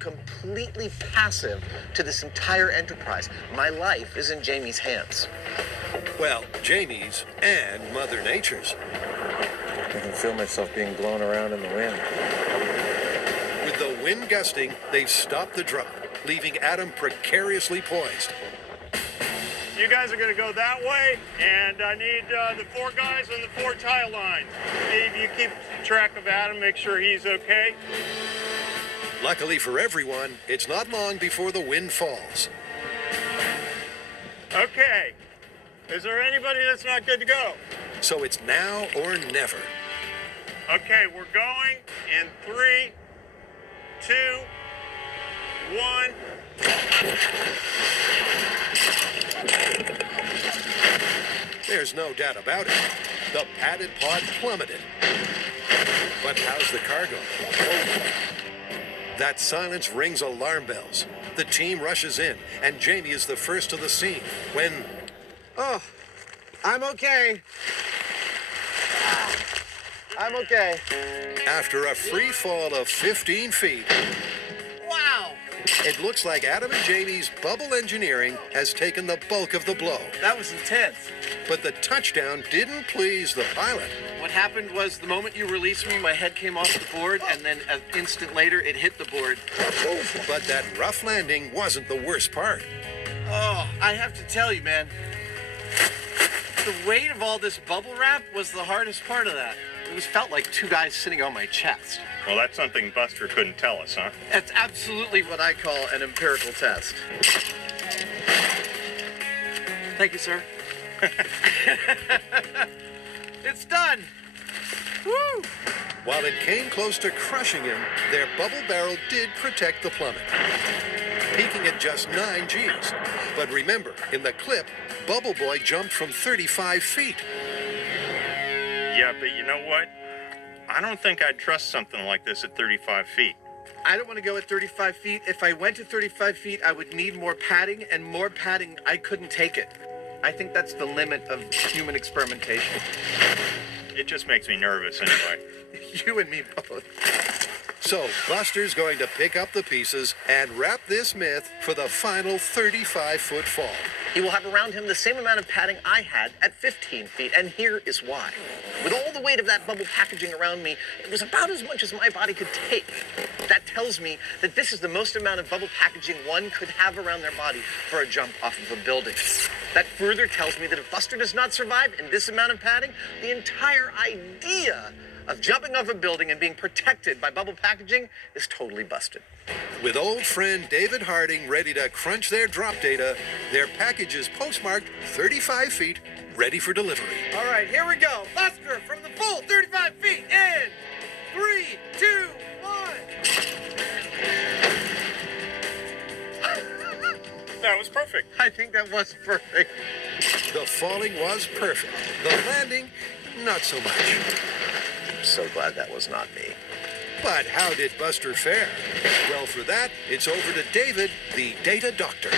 completely passive to this entire enterprise. My life is in Jamie's hands. Well, Jamie's and Mother Nature's. I can feel myself being blown around in the wind. With the wind gusting, they've stopped the drop, leaving Adam precariously poised. You guys are going to go that way, and I need the 4 guys on the 4 tile lines. Steve, you keep track of Adam, make sure he's okay. Luckily for everyone, it's not long before the wind falls. Okay. Is there anybody that's not good to go? So it's now or never. Okay, we're going in 3, 2, 1. There's no doubt about it. The padded pod plummeted. But how's the cargo? Oh. That silence rings alarm bells. The team rushes in, and Jamie is the first to the scene when... Oh, I'm okay. I'm okay. After a free fall of 15 feet... Wow! It looks like Adam and Jamie's bubble engineering has taken the bulk of the blow. That was intense. But the touchdown didn't please the pilot. What happened was the moment you released me, my head came off the board, and then an instant later, it hit the board. But that rough landing wasn't the worst part. Oh, I have to tell you, man, the weight of all this bubble wrap was the hardest part of that. It felt like 2 guys sitting on my chest. Well, that's something Buster couldn't tell us, huh? That's absolutely what I call an empirical test. Thank you, sir. It's done. Woo! While it came close to crushing him, their bubble barrel did protect the plummet, peaking at just 9 Gs. But remember, in the clip, Bubble Boy jumped from 35 feet. Yeah, but you know what? I don't think I'd trust something like this at 35 feet. I don't want to go at 35 feet. If I went to 35 feet, I would need more padding, and more padding, I couldn't take it. I think that's the limit of human experimentation. It just makes me nervous anyway. You and me both. So Buster's going to pick up the pieces and wrap this myth for the final 35-foot fall. He will have around him the same amount of padding I had at 15 feet, and here is why. With all the weight of that bubble packaging around me, it was about as much as my body could take. That tells me that this is the most amount of bubble packaging one could have around their body for a jump off of a building. That further tells me that if Buster does not survive in this amount of padding, the entire idea of jumping off a building and being protected by bubble packaging is totally busted. With old friend David Harding ready to crunch their drop data, their package is postmarked 35 feet, ready for delivery. All right, here we go. Buster from the full 35 feet in 3, 2, 1. That was perfect. I think that was perfect. The falling was perfect. The landing, not so much. I'm so glad that was not me. But how did Buster fare? Well, for that, it's over to David, the data doctor.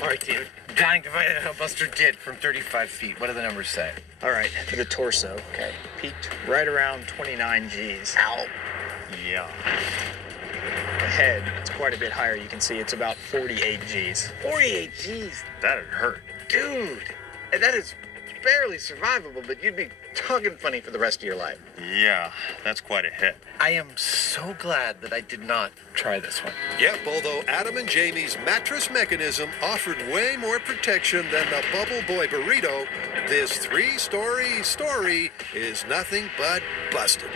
All right, David. Dying to find out how Buster did from 35 feet. What do the numbers say? All right, for the torso, okay, peaked right around 29 Gs. Ow. Yeah. The head, it's quite a bit higher. You can see it's about 48 Gs. 48 Gs. That'd hurt. Dude, that is barely survivable, but you'd be talking funny for the rest of your life. Yeah, that's quite a hit. I am so glad that I did not try this one. Yep, although Adam and Jamie's mattress mechanism offered way more protection than the Bubble Boy burrito, this 3-story story is nothing but busted.